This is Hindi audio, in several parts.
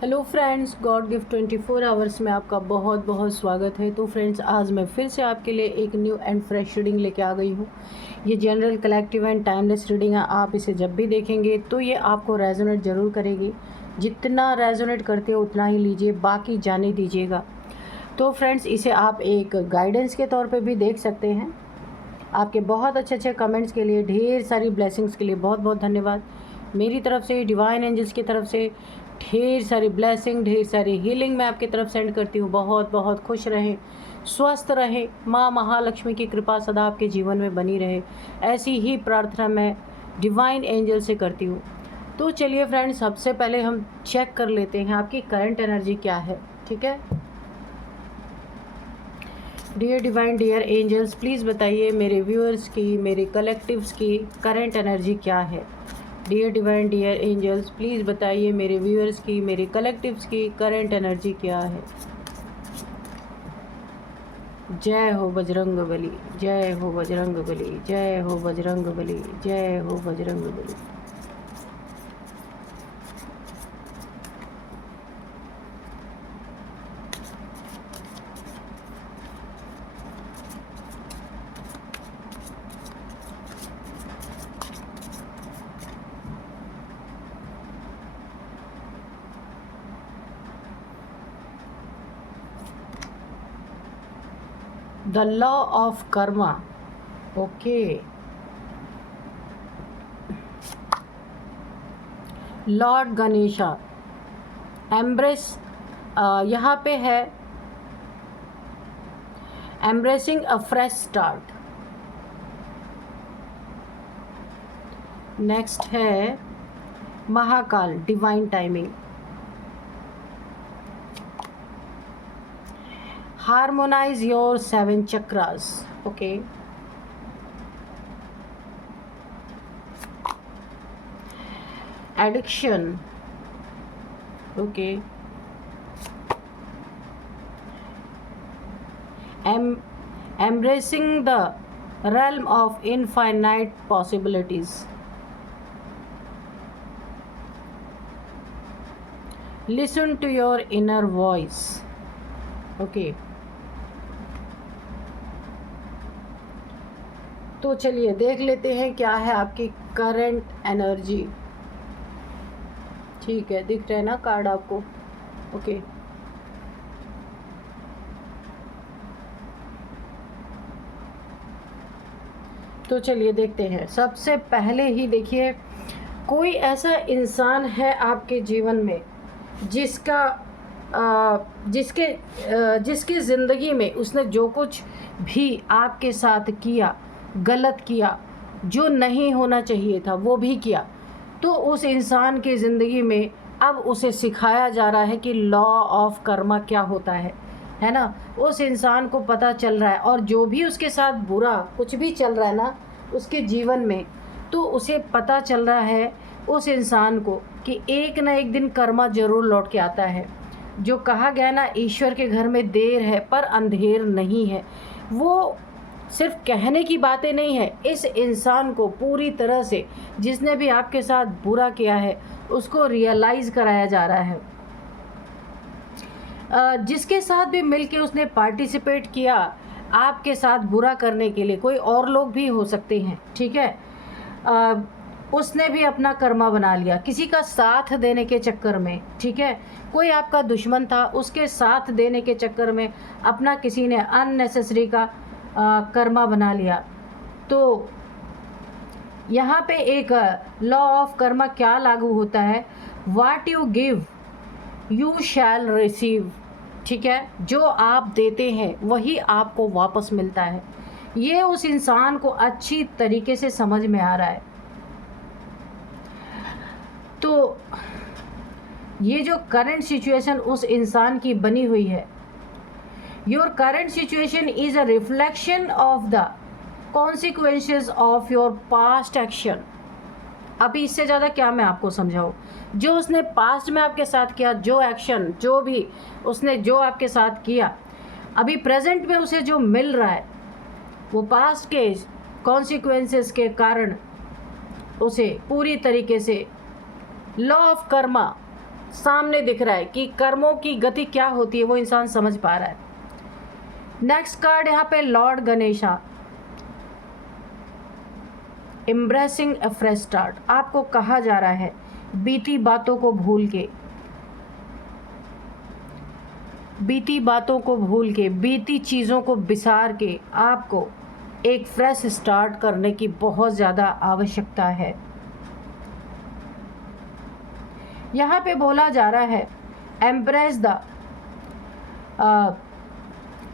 Hello friends, God gift 24 hours में आपका बहुत बहुत स्वागत है। तो फ्रेंड्स, आज मैं फिर से आपके लिए एक न्यू एंड फ्रेश रीडिंग लेके आ गई हूँ। ये general, collective and timeless reading है। आप इसे जब भी देखेंगे तो ये आपको रेजोनेट ज़रूर करेगी। जितना रेजोनेट करते हो उतना ही लीजिए, बाकी जाने दीजिएगा। तो फ्रेंड्स, इसे आप एक गाइडेंस के तौर पर भी देख सकते हैं। आपके बहुत अच्छे अच्छे कमेंट्स के लिए, ढेर सारी ब्लेसिंग्स के लिए बहुत बहुत धन्यवाद। मेरी तरफ से, डिवाइन एंजल्स की तरफ से ढेर सारी ब्लेसिंग, ढेर सारी हीलिंग मैं आपकी तरफ सेंड करती हूँ। बहुत बहुत खुश रहें, स्वस्थ रहें, माँ महालक्ष्मी की कृपा सदा आपके जीवन में बनी रहे, ऐसी ही प्रार्थना मैं डिवाइन एंजल से करती हूँ। तो चलिए फ्रेंड्स, सबसे पहले हम चेक कर लेते हैं आपकी करंट एनर्जी क्या है। ठीक है, dear divine, dear angels, please बताइए मेरे व्यूअर्स की, मेरे कलेक्टिव्स की करंट एनर्जी क्या है। Dear divine, dear angels, please बताइए मेरे व्यूअर्स की, मेरे कलेक्टिव्स की करंट एनर्जी क्या है। जय हो बजरंग बली, जय हो बजरंग बली, जय हो बजरंग बली, जय हो Bajrang Bali. The law of karma. Okay. Lord Ganesha, embrace, यहाँ पे है embracing a fresh start. Next है Mahakal, divine timing. Harmonise your 7 chakras. Okay, addiction. Okay, embracing the realm of infinite possibilities. Listen to your inner voice. Okay. तो चलिए देख लेते हैं क्या है आपकी करंट एनर्जी। ठीक है, दिख रहा है ना कार्ड आपको। ओके, तो चलिए देखते हैं। सबसे पहले ही देखिए, कोई ऐसा इंसान है आपके जीवन में जिसका जिसकी ज़िंदगी में उसने जो कुछ भी आपके साथ किया, गलत किया, जो नहीं होना चाहिए था वो भी किया, तो उस इंसान की ज़िंदगी में अब उसे सिखाया जा रहा है कि लॉ ऑफ कर्मा क्या होता है ना। उस इंसान को पता चल रहा है, और जो भी उसके साथ बुरा कुछ भी चल रहा है ना उसके जीवन में, तो उसे पता चल रहा है उस इंसान को कि एक ना एक दिन कर्मा ज़रूर लौट के आता है। जो कहा गया ना, ईश्वर के घर में देर है पर अंधेर नहीं है, वो सिर्फ कहने की बातें नहीं है। इस इंसान को पूरी तरह से, जिसने भी आपके साथ बुरा किया है, उसको रियलाइज़ कराया जा रहा है। जिसके साथ भी मिलके उसने पार्टिसिपेट किया आपके साथ बुरा करने के लिए, कोई और लोग भी हो सकते हैं, ठीक है, उसने भी अपना कर्मा बना लिया किसी का साथ देने के चक्कर में। ठीक है, कोई आपका दुश्मन था, उसके साथ देने के चक्कर में अपना किसी ने अननेसेसरी का कर्मा बना लिया। तो यहाँ पे एक लॉ ऑफ कर्मा क्या लागू होता है, what you give you shall receive. ठीक है, जो आप देते हैं वही आपको वापस मिलता है। ये उस इंसान को अच्छी तरीके से समझ में आ रहा है। तो ये जो करंट सिचुएशन उस इंसान की बनी हुई है, your current situation is a reflection of the consequences of your past action. अभी इससे ज़्यादा क्या मैं आपको समझाऊँ। जो उसने पास्ट में आपके साथ किया, जो एक्शन, जो भी उसने जो आपके साथ किया, अभी प्रेजेंट में उसे जो मिल रहा है वो पास्ट के कॉन्सिक्वेंसेस के कारण उसे पूरी तरीके से लॉ ऑफ कर्मा सामने दिख रहा है कि कर्मों की गति क्या होती है, वो इंसान समझ पा रहा है। नेक्स्ट कार्ड यहाँ पे lord Ganesha, embracing a fresh start. आपको कहा जा रहा है बीती बातों को भूल के, बीती चीज़ों को बिसार के आपको एक फ्रेश स्टार्ट करने की बहुत ज़्यादा आवश्यकता है। यहाँ पे बोला जा रहा है embrace the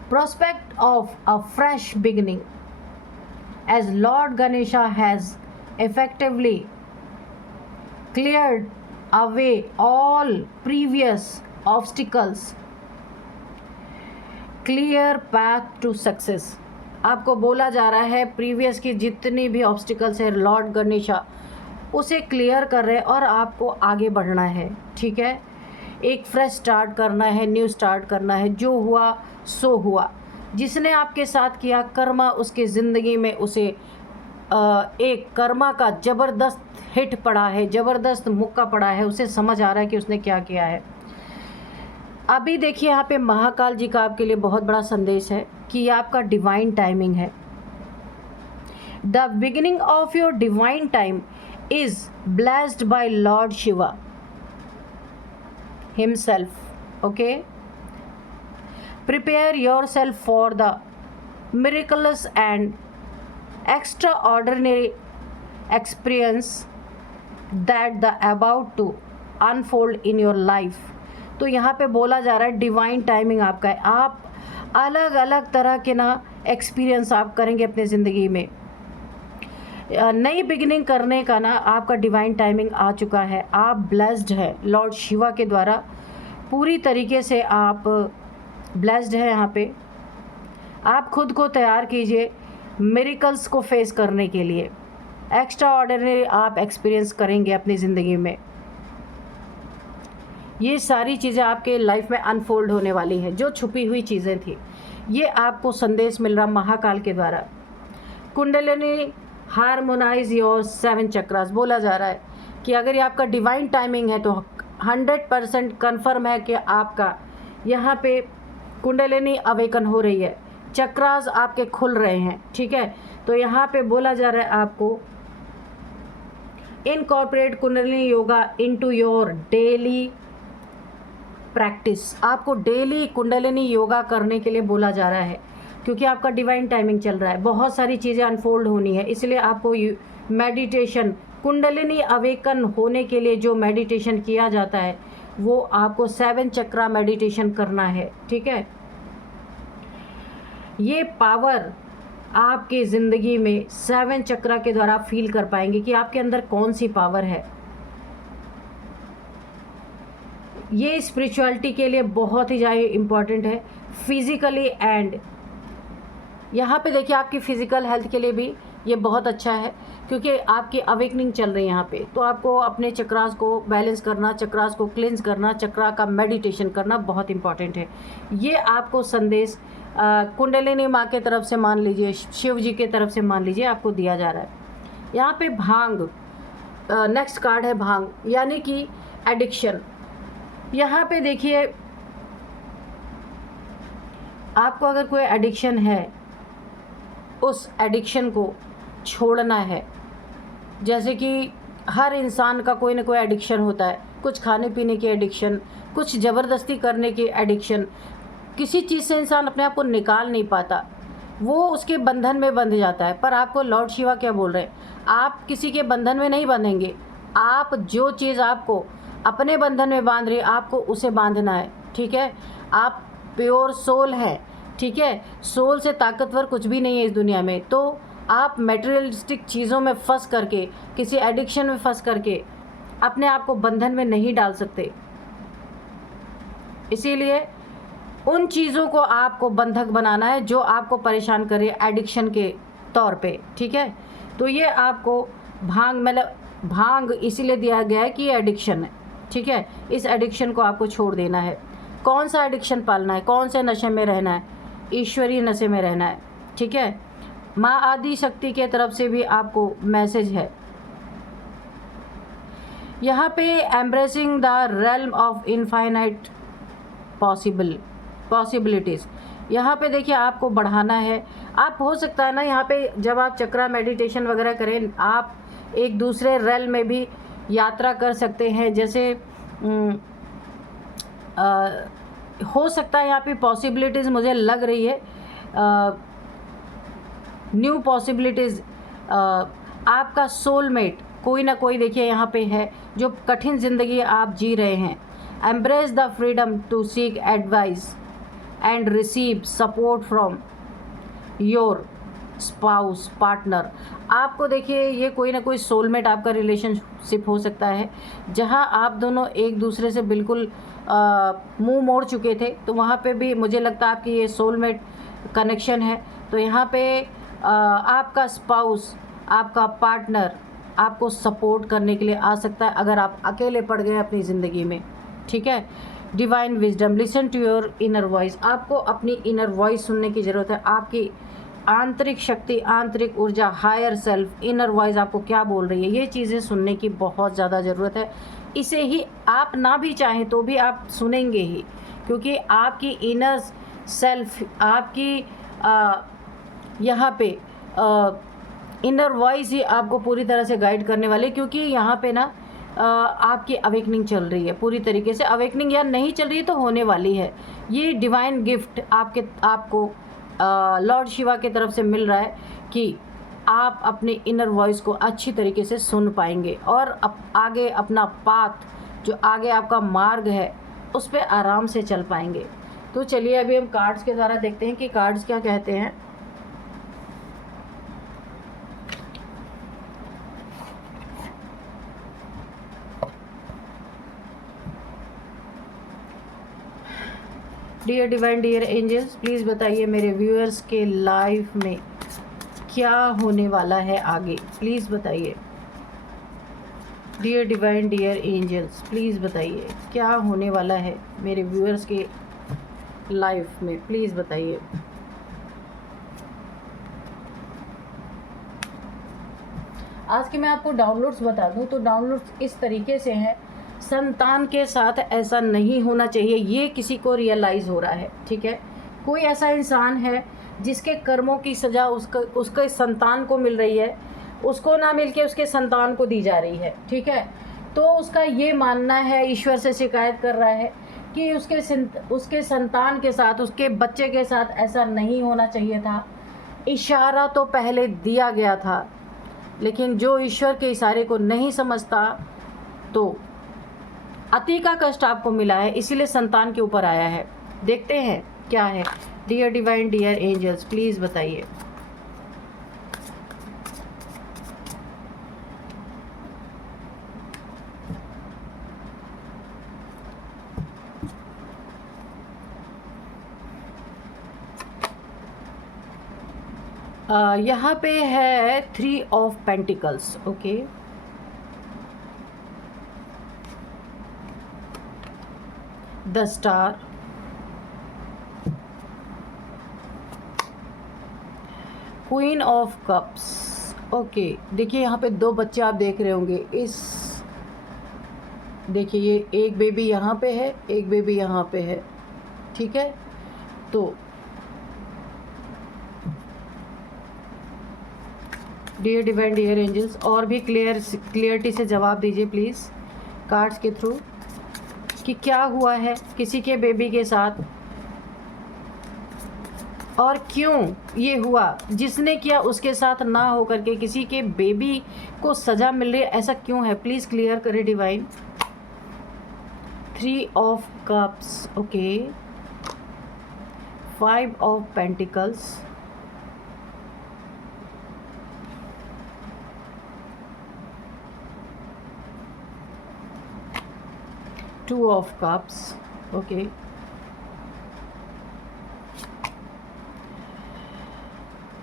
prospect of a fresh beginning, as Lord Ganesha has effectively cleared away all previous obstacles, clear path to success। आपको बोला जा रहा है प्रीवियस की जितनी भी ऑब्स्टिकल्स है लॉर्ड गणेशा उसे क्लियर कर रहे हैं और आपको आगे बढ़ना है। ठीक है, एक फ्रेश स्टार्ट करना है, न्यू स्टार्ट करना है। जो हुआ सो हुआ, जिसने आपके साथ किया कर्मा उसके ज़िंदगी में उसे एक कर्मा का ज़बरदस्त हिट पड़ा है, ज़बरदस्त मुक्का पड़ा है, उसे समझ आ रहा है कि उसने क्या किया है। अभी देखिए यहाँ पे महाकाल जी का आपके लिए बहुत बड़ा संदेश है कि ये आपका डिवाइन टाइमिंग है। The beginning of your divine time is blessed by lord Shiva himself. Okay, prepare yourself for the miraculous and extraordinary experience that the about to unfold in your life। तो यहाँ पे बोला जा रहा है डिवाइन टाइमिंग आपका है। आप अलग अलग तरह के ना एक्सपीरियंस आप करेंगे अपने ज़िंदगी में। नई बिगिनिंग करने का ना आपका डिवाइन टाइमिंग आ चुका है। आप ब्लेस्ड है लॉर्ड शिवा के द्वारा, पूरी तरीके से आप ब्लेस्ड है। यहाँ पे आप खुद को तैयार कीजिए मिरेकल्स को फेस करने के लिए। एक्स्ट्रा ऑर्डिनरी आप एक्सपीरियंस करेंगे अपनी ज़िंदगी में। ये सारी चीज़ें आपके लाइफ में अनफोल्ड होने वाली हैं, जो छुपी हुई चीज़ें थी। ये आपको संदेश मिल रहा महाकाल के द्वारा। Kundalini harmonise your 7 chakras. बोला जा रहा है कि अगर ये आपका डिवाइन टाइमिंग है तो 100% कन्फर्म है कि आपका यहाँ पे कुंडलिनी अवेकन हो रही है, चक्रास आपके खुल रहे हैं। ठीक है, तो यहाँ पे बोला जा रहा है आपको incorporate kundalini yoga into your daily practice. आपको डेली कुंडलिनी योगा करने के लिए बोला जा रहा है, क्योंकि आपका डिवाइन टाइमिंग चल रहा है। बहुत सारी चीज़ें अनफोल्ड होनी है, इसलिए आपको मेडिटेशन, कुंडलिनी अवेकन होने के लिए जो मेडिटेशन किया जाता है वो आपको 7 चक्रा मेडिटेशन करना है। ठीक है, ये पावर आपकी ज़िंदगी में 7 चक्रा के द्वारा फील कर पाएंगे कि आपके अंदर कौन सी पावर है। ये स्पिरिचुअलिटी के लिए बहुत ही ज़्यादा इम्पॉर्टेंट है, फिज़िकली एंड यहाँ पे देखिए आपकी फ़िज़िकल हेल्थ के लिए भी ये बहुत अच्छा है, क्योंकि आपकी अवेकनिंग चल रही है यहाँ पे। तो आपको अपने चक्रास को बैलेंस करना, चक्रास को क्लींस करना, चक्रा का मेडिटेशन करना बहुत इंपॉर्टेंट है। ये आपको संदेश कुंडलिनी माँ के तरफ से मान लीजिए, शिव जी के तरफ से मान लीजिए, आपको दिया जा रहा है। यहाँ पे भांग, नेक्स्ट कार्ड है भांग, यानी कि एडिक्शन। यहाँ पे देखिए आपको अगर कोई एडिक्शन है, उस एडिक्शन को छोड़ना है। जैसे कि हर इंसान का कोई ना कोई एडिक्शन होता है, कुछ खाने पीने की एडिक्शन, कुछ ज़बरदस्ती करने की एडिक्शन। किसी चीज़ से इंसान अपने आप को निकाल नहीं पाता, वो उसके बंधन में बंध जाता है। पर आपको लॉर्ड शिवा क्या बोल रहे हैं, आप किसी के बंधन में नहीं बंधेंगे। आप जो चीज़ आपको अपने बंधन में बांध रही है, आपको उसे बांधना है। ठीक है, आप प्योर सोल है। ठीक है, सोल से ताकतवर कुछ भी नहीं है इस दुनिया में। तो आप मटेरियलिस्टिक चीज़ों में फंस करके, किसी एडिक्शन में फंस करके अपने आप को बंधन में नहीं डाल सकते। इसीलिए उन चीज़ों को आपको बंधक बनाना है जो आपको परेशान करे एडिक्शन के तौर पे। ठीक है, तो ये आपको भांग, मतलब भांग इसीलिए दिया गया है कि ये एडिक्शन है। ठीक है, इस एडिक्शन को आपको छोड़ देना है। कौन सा एडिक्शन पालना है, कौन से नशे में रहना है, ईश्वरीय नशे में रहना है। ठीक है, माँ आदि शक्ति के तरफ से भी आपको मैसेज है। यहाँ पे embracing the realm of infinite possibilities, यहाँ पे देखिए आपको बढ़ाना है। आप हो सकता है ना यहाँ पे जब आप चक्रा मेडिटेशन वगैरह करें, आप एक दूसरे रेल में भी यात्रा कर सकते हैं। जैसे हो सकता है यहाँ पे पॉसिबिलिटीज़ मुझे लग रही है, न्यू पॉसिबिलिटीज़, आपका सोलमेट कोई ना कोई देखिए यहाँ पे है जो कठिन ज़िंदगी आप जी रहे हैं। Embrace the freedom to seek advice and receive support from your spouse partner. आपको देखिए ये कोई ना कोई सोलमेट आपका रिलेशनशिप हो सकता है, जहां आप दोनों एक दूसरे से बिल्कुल मुंह मोड़ चुके थे, तो वहां पे भी मुझे लगता है आपकी ये सोलमेट कनेक्शन है। तो यहाँ पे आपका स्पाउस, आपका पार्टनर आपको सपोर्ट करने के लिए आ सकता है अगर आप अकेले पड़ गए अपनी ज़िंदगी में, ठीक है। Divine wisdom, listen to your inner voice, आपको अपनी इनर वॉइस सुनने की ज़रूरत है। आपकी आंतरिक शक्ति, आंतरिक ऊर्जा, हायर सेल्फ, इनर वॉइस आपको क्या बोल रही है, ये चीज़ें सुनने की बहुत ज़्यादा ज़रूरत है। इसे ही आप ना भी चाहें तो भी आप सुनेंगे ही, क्योंकि आपकी इनर सेल्फ, आपकी यहाँ पे इनर वॉइस ही आपको पूरी तरह से गाइड करने वाले, क्योंकि यहाँ पे ना आपकी अवेकनिंग चल रही है पूरी तरीके से। अवेकनिंग या नहीं चल रही है तो होने वाली है। ये डिवाइन गिफ्ट आपको लॉर्ड शिवा की तरफ से मिल रहा है कि आप अपने इनर वॉइस को अच्छी तरीके से सुन पाएंगे और आगे अपना पाथ, जो आगे आपका मार्ग है, उस पर आराम से चल पाएंगे। तो चलिए अभी हम कार्ड्स के द्वारा देखते हैं कि कार्ड्स क्या कहते हैं। Dear divine, dear angels, please बताइए मेरे व्यूअर्स के लाइफ में क्या होने वाला है आगे, प्लीज़ बताइए। Dear divine, dear angels, please बताइए क्या होने वाला है मेरे व्यूअर्स के लाइफ में, प्लीज़ बताइए। आज के मैं आपको डाउनलोड्स बता दूं तो डाउनलोड्स इस तरीके से हैं, संतान के साथ ऐसा नहीं होना चाहिए, ये किसी को रियलाइज़ हो रहा है, ठीक है। कोई ऐसा इंसान है जिसके कर्मों की सज़ा उसके संतान को मिल रही है, उसको ना मिल के उसके संतान को दी जा रही है, ठीक है। तो उसका ये मानना है, ईश्वर से शिकायत कर रहा है कि उसके संतान के साथ, उसके बच्चे के साथ ऐसा नहीं होना चाहिए था। इशारा तो पहले दिया गया था, लेकिन जो ईश्वर के इशारे को नहीं समझता तो अति का कष्ट आपको मिला है, इसीलिए संतान के ऊपर आया है। देखते हैं क्या है। Dear divine, dear angels, please बताइए। यहाँ पे है 3 of pentacles, okay. The star, queen of cups, okay. देखिए यहाँ पे 2 बच्चे आप देख रहे होंगे, इस देखिए ये एक बेबी यहाँ पे है, एक बेबी यहाँ पे है, ठीक है। तो डियर डिवाइन, डियर एंजल्स, और भी क्लियरिटी से जवाब दीजिए प्लीज़ कार्ड्स के थ्रू कि क्या हुआ है किसी के बेबी के साथ और क्यों ये हुआ, जिसने किया उसके साथ ना हो करके किसी के बेबी को सज़ा मिल रही है, ऐसा क्यों है, प्लीज़ क्लियर करें divine. 3 of cups, okay. 5 of pentacles, 2 of cups, okay.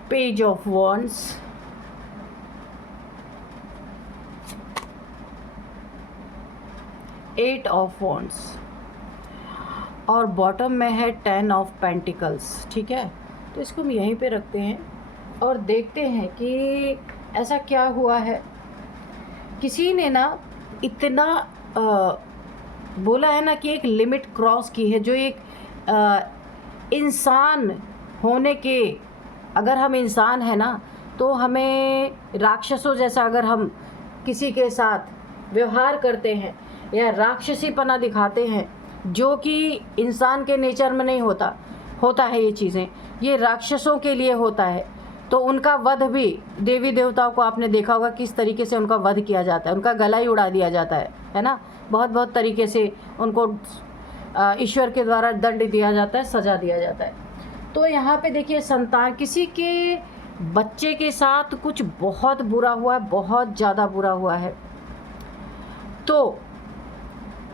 Page of wands, 8 of wands, और बॉटम में है 10 ऑफ पेंटिकल्स, ठीक है। तो इसको हम यहीं पे रखते हैं और देखते हैं कि ऐसा क्या हुआ है। किसी ने ना इतना बोला है ना कि एक लिमिट क्रॉस की है, जो एक इंसान होने के, अगर हम इंसान हैं ना तो हमें राक्षसों जैसा अगर हम किसी के साथ व्यवहार करते हैं या राक्षसीपना दिखाते हैं, जो कि इंसान के नेचर में नहीं होता है, ये चीज़ें ये राक्षसों के लिए होता है, तो उनका वध भी देवी देवताओं को आपने देखा होगा किस तरीके से उनका वध किया जाता है, उनका गला ही उड़ा दिया जाता है ना। बहुत तरीके से उनको ईश्वर के द्वारा दंड दिया जाता है, सजा दिया जाता है। तो यहाँ पे देखिए, संतान किसी के बच्चे के साथ कुछ बहुत बुरा हुआ है, बहुत ज़्यादा बुरा हुआ है, तो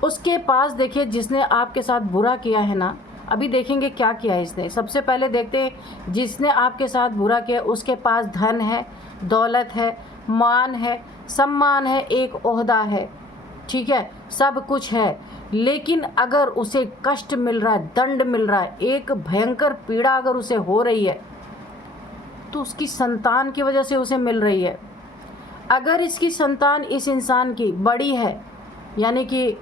उसके पास देखिए जिसने आपके साथ बुरा किया है ना, अभी देखेंगे क्या किया है इसने। सबसे पहले देखते हैं जिसने आपके साथ बुरा किया, उसके पास धन है, दौलत है, मान है, सम्मान है, एक ओहदा है, ठीक है, सब कुछ है, लेकिन अगर उसे कष्ट मिल रहा है, दंड मिल रहा है, एक भयंकर पीड़ा अगर उसे हो रही है, तो उसकी संतान की वजह से उसे मिल रही है। अगर इसकी संतान इस इंसान की बड़ी है, यानी कि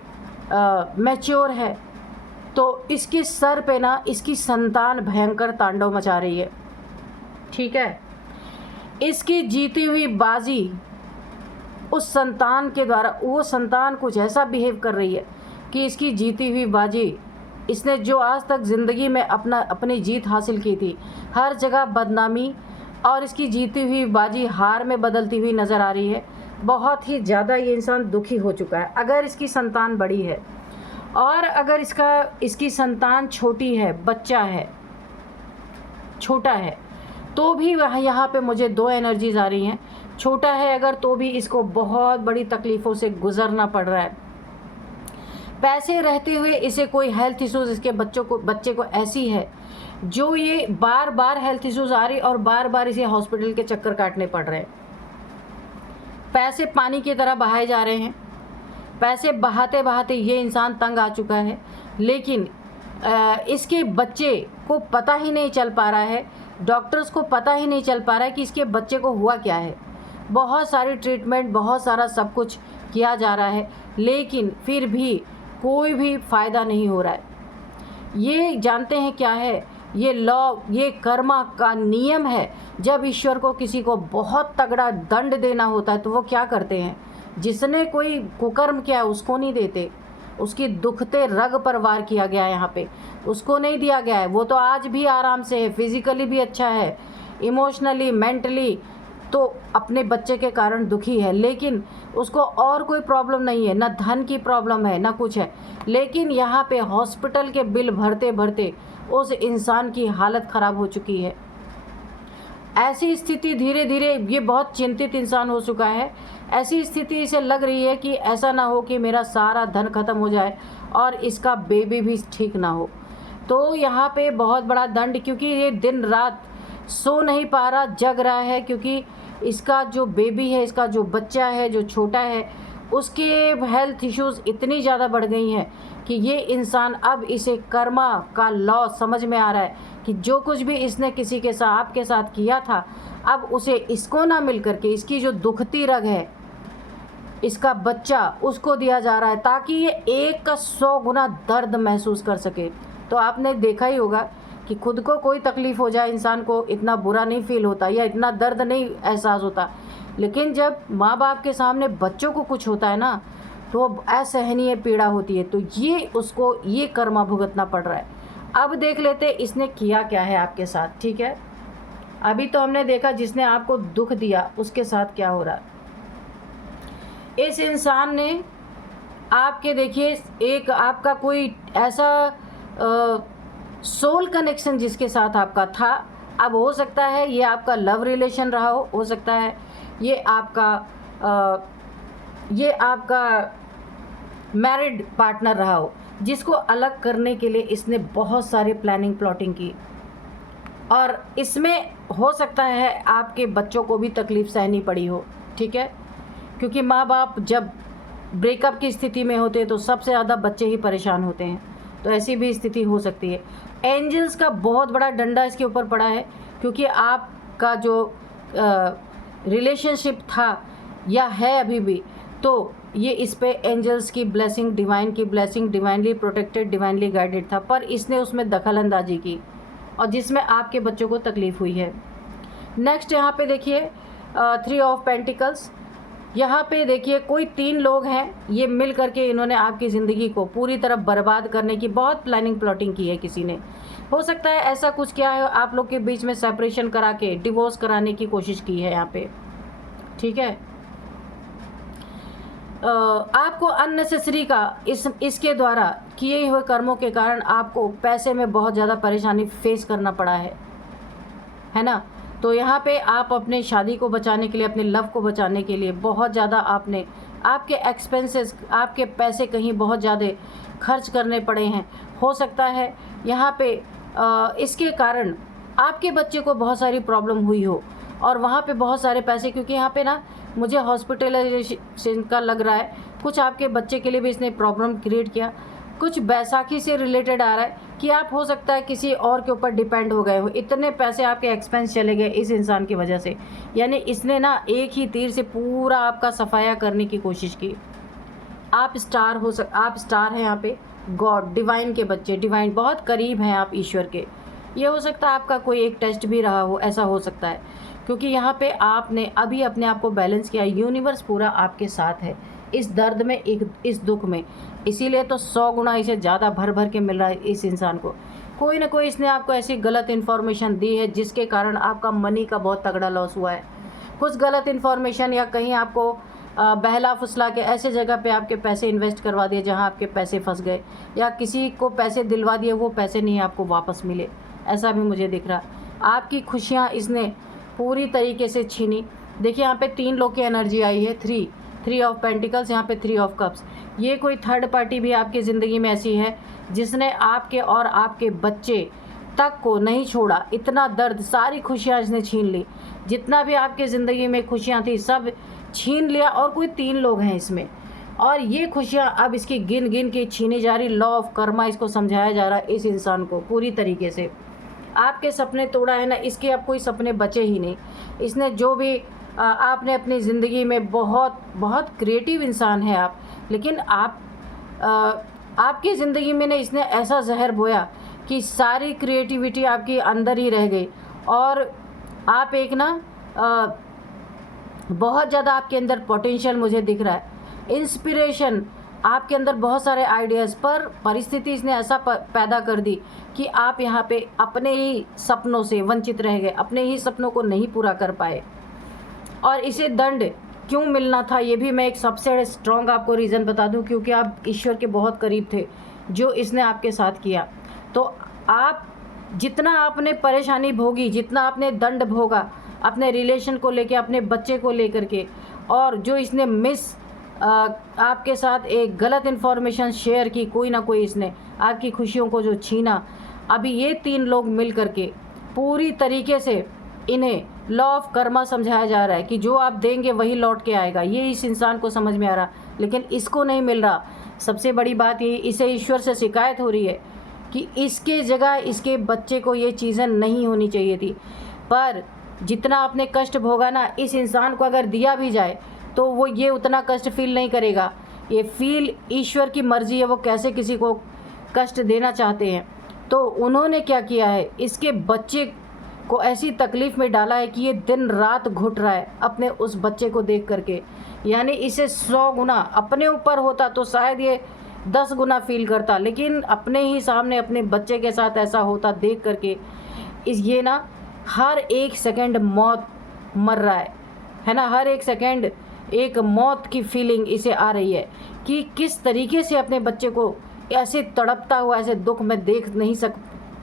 मैच्योर है, तो इसके सर पे ना इसकी संतान भयंकर तांडव मचा रही है, ठीक है। इसकी जीती हुई बाजी उस संतान के द्वारा, वो संतान कुछ ऐसा बिहेव कर रही है कि इसकी जीती हुई बाजी, इसने जो आज तक ज़िंदगी में अपनी जीत हासिल की थी, हर जगह बदनामी, और इसकी जीती हुई बाजी हार में बदलती हुई नज़र आ रही है। बहुत ही ज़्यादा ये इंसान दुखी हो चुका है। अगर इसकी संतान बड़ी है और अगर इसकी संतान छोटी है, बच्चा है, छोटा है, तो भी वह यहाँ पे मुझे दो एनर्जीज आ रही हैं। छोटा है अगर, तो भी इसको बहुत बड़ी तकलीफ़ों से गुज़रना पड़ रहा है। पैसे रहते हुए इसे कोई हेल्थ इश्यूज़ इसके बच्चे को ऐसी है, जो ये बार बार हेल्थ इश्यूज़ आ रही और बार बार इसे हॉस्पिटल के चक्कर काटने पड़ रहे हैं। पैसे पानी की तरह बहाए जा रहे हैं, पैसे बहाते बहाते ये इंसान तंग आ चुका है, लेकिन इसके बच्चे को पता ही नहीं चल पा रहा है, डॉक्टर्स को पता ही नहीं चल पा रहा है कि इसके बच्चे को हुआ क्या है। बहुत सारी ट्रीटमेंट, बहुत सारा सब कुछ किया जा रहा है, लेकिन फिर भी कोई भी फ़ायदा नहीं हो रहा है। ये जानते हैं क्या है, ये लॉ, ये कर्मा का नियम है। जब ईश्वर को किसी को बहुत तगड़ा दंड देना होता है तो वो क्या करते हैं, जिसने कोई कुकर्म किया है उसको नहीं देते, उसकी दुखते रग पर वार किया गया है, यहाँ पे उसको नहीं दिया गया है। वो तो आज भी आराम से है, फिजिकली भी अच्छा है, इमोशनली, मेंटली तो अपने बच्चे के कारण दुखी है, लेकिन उसको और कोई प्रॉब्लम नहीं है, ना धन की प्रॉब्लम है, ना कुछ है, लेकिन यहाँ पे हॉस्पिटल के बिल भरते भरते उस इंसान की हालत ख़राब हो चुकी है। ऐसी स्थिति धीरे धीरे, ये बहुत चिंतित इंसान हो चुका है। ऐसी स्थिति इसे लग रही है कि ऐसा ना हो कि मेरा सारा धन ख़त्म हो जाए और इसका बेबी भी ठीक ना हो। तो यहाँ पे बहुत बड़ा दंड, क्योंकि ये दिन रात सो नहीं पा रहा, जग रहा है, क्योंकि इसका जो बेबी है, इसका जो बच्चा है, जो छोटा है, उसके हेल्थ इश्यूज़ इतनी ज़्यादा बढ़ गई हैं कि ये इंसान, अब इसे कर्मा का लॉ समझ में आ रहा है कि जो कुछ भी इसने किसी के साथ, आपके साथ किया था, अब उसे इसको ना मिल करके इसकी जो दुखती रग है, इसका बच्चा, उसको दिया जा रहा है, ताकि ये 1 का 100 गुना दर्द महसूस कर सके। तो आपने देखा ही होगा कि खुद को कोई तकलीफ़ हो जाए, इंसान को इतना बुरा नहीं फील होता या इतना दर्द नहीं एहसास होता, लेकिन जब माँ बाप के सामने बच्चों को कुछ होता है ना, तो असहनीय पीड़ा होती है। तो ये उसको ये कर्मा भुगतना पड़ रहा है। अब देख लेते इसने किया क्या है आपके साथ, ठीक है। अभी तो हमने देखा जिसने आपको दुख दिया उसके साथ क्या हो रहा है। इस इंसान ने आपके, देखिए, एक आपका कोई ऐसा सोल कनेक्शन जिसके साथ आपका था, अब हो सकता है ये आपका लव रिलेशन रहा हो सकता है ये आपका मैरिड पार्टनर रहा हो, जिसको अलग करने के लिए इसने बहुत सारी प्लानिंग प्लॉटिंग की, और इसमें हो सकता है आपके बच्चों को भी तकलीफ़ सहनी पड़ी हो, ठीक है, क्योंकि माँ बाप जब ब्रेकअप की स्थिति में होते हैं तो सबसे ज़्यादा बच्चे ही परेशान होते हैं, तो ऐसी भी स्थिति हो सकती है। एंजल्स का बहुत बड़ा डंडा इसके ऊपर पड़ा है, क्योंकि आपका जो रिलेशनशिप था या है अभी भी, तो ये इस पे एंजल्स की ब्लेसिंग, डिवाइन की blessing, divinely protected, divinely guided था, पर इसने उसमें दखल अंदाजी की और जिसमें आपके बच्चों को तकलीफ़ हुई है। नेक्स्ट यहाँ पे देखिए 3 ऑफ पेंटिकल्स। यहाँ पे देखिए कोई 3 लोग हैं, ये मिल करके इन्होंने आपकी ज़िंदगी को पूरी तरह बर्बाद करने की बहुत प्लानिंग प्लॉटिंग की है किसी ने। हो सकता है ऐसा कुछ क्या है, आप लोग के बीच में सेपरेशन करा के डिवोर्स कराने की कोशिश की है यहाँ पे, ठीक है। आपको अननेसेसरी का इसके द्वारा किए हुए कर्मों के कारण आपको पैसे में बहुत ज़्यादा परेशानी फेस करना पड़ा है ना। तो यहाँ पे आप अपने शादी को बचाने के लिए, अपने लव को बचाने के लिए बहुत ज़्यादा आपके एक्सपेंसेस, आपके पैसे कहीं बहुत ज़्यादा खर्च करने पड़े हैं। हो सकता है यहाँ पे इसके कारण आपके बच्चे को बहुत सारी प्रॉब्लम हुई हो और वहाँ पे बहुत सारे पैसे, क्योंकि यहाँ पे ना मुझे हॉस्पिटलाइजेशन का लग रहा है, कुछ आपके बच्चे के लिए भी इसने प्रॉब्लम क्रिएट किया। कुछ बैसाखी से रिलेटेड आ रहा है कि आप हो सकता है किसी और के ऊपर डिपेंड हो गए हो, इतने पैसे आपके एक्सपेंस चले गए इस इंसान की वजह से। यानी इसने ना एक ही तीर से पूरा आपका सफाया करने की कोशिश की। आप स्टार हैं यहाँ पे, गॉड, डिवाइन के बच्चे, डिवाइन बहुत करीब हैं आप ईश्वर के। ये हो सकता है आपका कोई एक टेस्ट भी रहा हो, ऐसा हो सकता है, क्योंकि यहाँ पे आपने अभी अपने आप को बैलेंस किया। यूनिवर्स पूरा आपके साथ है इस दर्द में, इस दुख में, इसीलिए तो 100 गुना इसे ज़्यादा भर भर के मिल रहा है इस इंसान को। कोई ना कोई इसने आपको ऐसी गलत इन्फॉर्मेशन दी है जिसके कारण आपका मनी का बहुत तगड़ा लॉस हुआ है। कुछ गलत इन्फॉर्मेशन या कहीं आपको बहला फुसला के ऐसे जगह पे आपके पैसे इन्वेस्ट करवा दिए जहाँ आपके पैसे फंस गए, या किसी को पैसे दिलवा दिए, वो पैसे नहीं आपको वापस मिले, ऐसा भी मुझे दिख रहा। आपकी खुशियाँ इसने पूरी तरीके से छीनी। देखिए यहाँ पे 3 लोग की एनर्जी आई है, 3 ऑफ पेंटिकल्स, यहाँ पे 3 ऑफ कप्स। ये कोई थर्ड पार्टी भी आपकी ज़िंदगी में ऐसी है जिसने आपके और आपके बच्चे तक को नहीं छोड़ा। इतना दर्द, सारी खुशियाँ इसने छीन ली, जितना भी आपकी ज़िंदगी में खुशियाँ थी सब छीन लिया। और कोई 3 लोग हैं इसमें, और ये खुशियाँ अब इसकी गिन गिन के छीनी जा रही। लॉ ऑफ कर्मा इसको समझाया जा रहा है इस इंसान को पूरी तरीके से। आपके सपने तोड़ा है ना, इसके अब कोई सपने बचे ही नहीं। इसने जो भी आपने अपनी ज़िंदगी में बहुत क्रिएटिव इंसान है आप, लेकिन आपकी ज़िंदगी में ना इसने ऐसा जहर बोया कि सारी क्रिएटिविटी आपकी अंदर ही रह गई। और आप एक ना बहुत ज़्यादा आपके अंदर पोटेंशियल मुझे दिख रहा है, इंस्पिरेशन आपके अंदर, बहुत सारे आइडियाज़, पर परिस्थिति इसने ऐसा पैदा कर दी कि आप यहाँ पे अपने ही सपनों से वंचित रह गए, अपने ही सपनों को नहीं पूरा कर पाए। और इसे दंड क्यों मिलना था, ये भी मैं एक सबसे स्ट्रॉन्ग आपको रीज़न बता दूं, क्योंकि आप ईश्वर के बहुत करीब थे जो इसने आपके साथ किया। तो आप जितना आपने परेशानी भोगी, जितना आपने दंड भोगा अपने रिलेशन को लेके, अपने बच्चे को लेकर के, और जो इसने आपके साथ एक गलत इन्फॉर्मेशन शेयर की, कोई ना कोई इसने आपकी खुशियों को जो छीना, अभी ये 3 लोग मिल करके पूरी तरीके से इन्हें लॉ ऑफ कर्मा समझाया जा रहा है कि जो आप देंगे वही लौट के आएगा। ये इस इंसान को समझ में आ रहा, लेकिन इसको नहीं मिल रहा। सबसे बड़ी बात ये, इसे ईश्वर से शिकायत हो रही है कि इसके जगह इसके बच्चे को ये चीज़ें नहीं होनी चाहिए थी। पर जितना आपने कष्ट भोगा ना, इस इंसान को अगर दिया भी जाए तो वो ये उतना कष्ट फील नहीं करेगा। ये फील ईश्वर की मर्जी है, वो कैसे किसी को कष्ट देना चाहते हैं। तो उन्होंने क्या किया है, इसके बच्चे को ऐसी तकलीफ़ में डाला है कि ये दिन रात घुट रहा है अपने उस बच्चे को देख करके। यानी इसे 100 गुना अपने ऊपर होता तो शायद ये 10 गुना फील करता, लेकिन अपने ही सामने अपने बच्चे के साथ ऐसा होता देख करके ये ना हर एक सेकंड मौत मर रहा है ना, हर एक सेकंड एक मौत की फीलिंग इसे आ रही है कि किस तरीके से अपने बच्चे को ऐसे तड़पता हुआ, ऐसे दुख में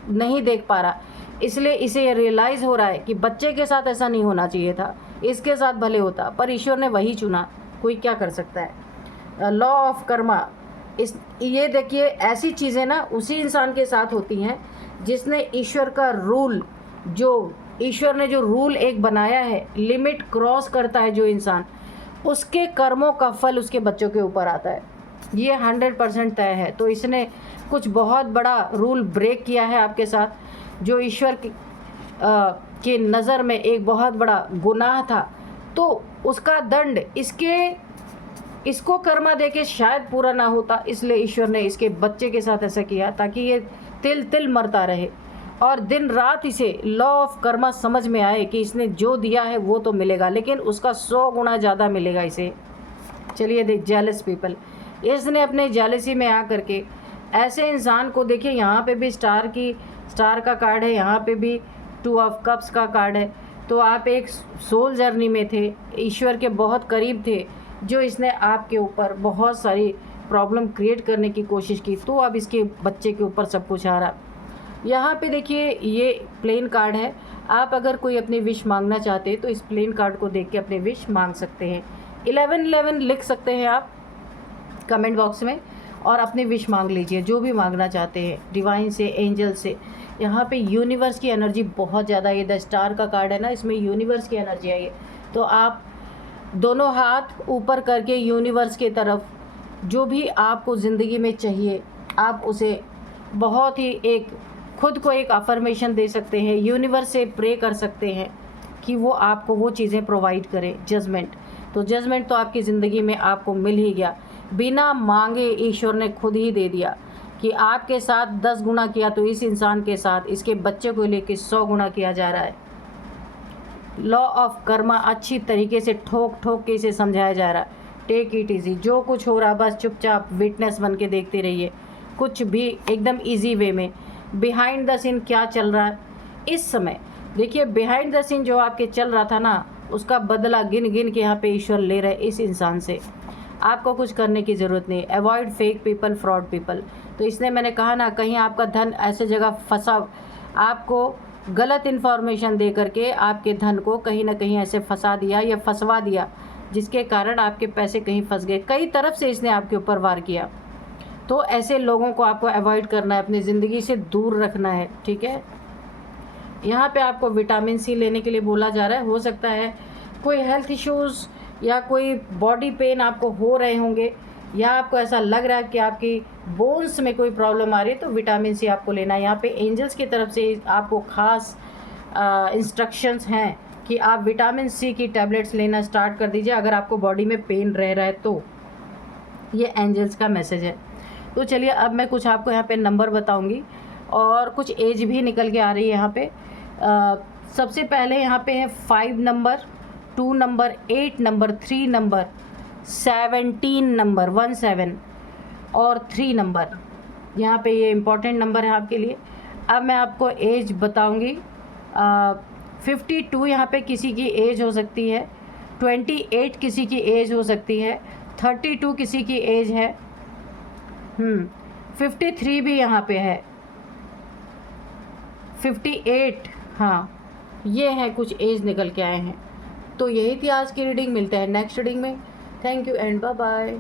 नहीं देख पा रहा। इसलिए इसे ये रियलाइज़ हो रहा है कि बच्चे के साथ ऐसा नहीं होना चाहिए था, इसके साथ भले होता, पर ईश्वर ने वही चुना, कोई क्या कर सकता है। लॉ ऑफ कर्मा, ये देखिए ऐसी चीज़ें ना उसी इंसान के साथ होती हैं जिसने ईश्वर का रूल, जो ईश्वर ने जो रूल एक बनाया है, लिमिट क्रॉस करता है जो इंसान, उसके कर्मों का फल उसके बच्चों के ऊपर आता है। ये 100% तय है। तो इसने कुछ बहुत बड़ा रूल ब्रेक किया है आपके साथ, जो ईश्वर की नज़र में एक बहुत बड़ा गुनाह था। तो उसका दंड इसके इसको कर्मा दे के शायद पूरा ना होता, इसलिए ईश्वर ने इसके बच्चे के साथ ऐसा किया ताकि ये तिल तिल मरता रहे और दिन रात इसे लॉ ऑफ कर्मा समझ में आए कि इसने जो दिया है वो तो मिलेगा, लेकिन उसका 100 गुना ज़्यादा मिलेगा इसे। चलिए देख, जेलस पीपल, इसने अपने जेलसी में आ करके ऐसे इंसान को, देखिए यहाँ पे भी स्टार का कार्ड है, यहाँ पे भी 2 ऑफ कप्स का कार्ड है। तो आप एक सोल जर्नी में थे, ईश्वर के बहुत करीब थे, जो इसने आपके ऊपर बहुत सारी प्रॉब्लम क्रिएट करने की कोशिश की, तो अब इसके बच्चे के ऊपर सब कुछ आ रहा। यहाँ पे देखिए ये प्लेन कार्ड है। आप अगर कोई अपनी विश मांगना चाहते हैं तो इस प्लेन कार्ड को देख के अपने विश मांग सकते हैं। 1111 लिख सकते हैं आप कमेंट बॉक्स में और अपनी विश मांग लीजिए, जो भी मांगना चाहते हैं, डिवाइन से, एंजल से। यहाँ पे यूनिवर्स की एनर्जी बहुत ज़्यादा, ये द स्टार का कार्ड है ना, इसमें यूनिवर्स की एनर्जी आई है। तो आप दोनों हाथ ऊपर करके यूनिवर्स की तरफ जो भी आपको ज़िंदगी में चाहिए, आप उसे बहुत ही एक खुद को एक अफर्मेशन दे सकते हैं, यूनिवर्स से प्रे कर सकते हैं कि वो आपको वो चीज़ें प्रोवाइड करे। जजमेंट, तो जजमेंट तो आपकी ज़िंदगी में आपको मिल ही गया, बिना मांगे ईश्वर ने खुद ही दे दिया कि आपके साथ 10 गुना किया तो इस इंसान के साथ, इसके बच्चे को लेके 100 गुना किया जा रहा है। लॉ ऑफ कर्मा अच्छी तरीके से ठोक ठोक के इसे समझाया जा रहा है। टेक इट इजी, जो कुछ हो रहा बस चुपचाप विटनेस बन के देखते रहिए, कुछ भी एकदम इजी वे में। बिहाइंड द सीन क्या चल रहा है इस समय, देखिए बिहाइंड द सीन जो आपके चल रहा था ना, उसका बदला गिन गिन के यहाँ पे ईश्वर ले रहे इस इंसान से। आपको कुछ करने की ज़रूरत नहीं। Avoid fake people, fraud people. तो इसलिए मैंने कहा ना, कहीं आपका धन ऐसे जगह फंसा, आपको गलत इन्फॉर्मेशन दे करके आपके धन को कहीं ना कहीं ऐसे फंसा दिया या फंसवा दिया, जिसके कारण आपके पैसे कहीं फंस गए। कई तरफ से इसने आपके ऊपर वार किया। तो ऐसे लोगों को आपको अवॉइड करना है, अपनी ज़िंदगी से दूर रखना है, ठीक है। यहाँ पे आपको विटामिन सी लेने के लिए बोला जा रहा है। हो सकता है कोई हेल्थ इश्यूज़ या कोई बॉडी पेन आपको हो रहे होंगे, या आपको ऐसा लग रहा है कि आपकी बोन्स में कोई प्रॉब्लम आ रही है, तो विटामिन सी आपको लेना है। यहाँ पे एंजल्स की तरफ से आपको ख़ास इंस्ट्रक्शंस हैं कि आप विटामिन सी की टैबलेट्स लेना स्टार्ट कर दीजिए अगर आपको बॉडी में पेन रह रहा है तो। ये एंजल्स का मैसेज है। तो चलिए अब मैं कुछ आपको यहाँ पे नंबर बताऊँगी और कुछ एज भी निकल के आ रही है यहाँ पे। सबसे पहले यहाँ पे है 5 number, 2 number, 8 number, 3 number, 17 number, 17 और 3 नंबर। यहाँ पे ये इम्पॉर्टेंट नंबर है आपके लिए। अब मैं आपको एज बताऊँगी। 52 यहाँ पे किसी की एज हो सकती है, 28 किसी की एज हो सकती है, 32 किसी की एज है, 53 भी यहाँ पे है, 58, हाँ ये है कुछ एज निकल के आए हैं। तो यही थी आज की रीडिंग। मिलते हैं नेक्स्ट रीडिंग में। Thank you and bye bye.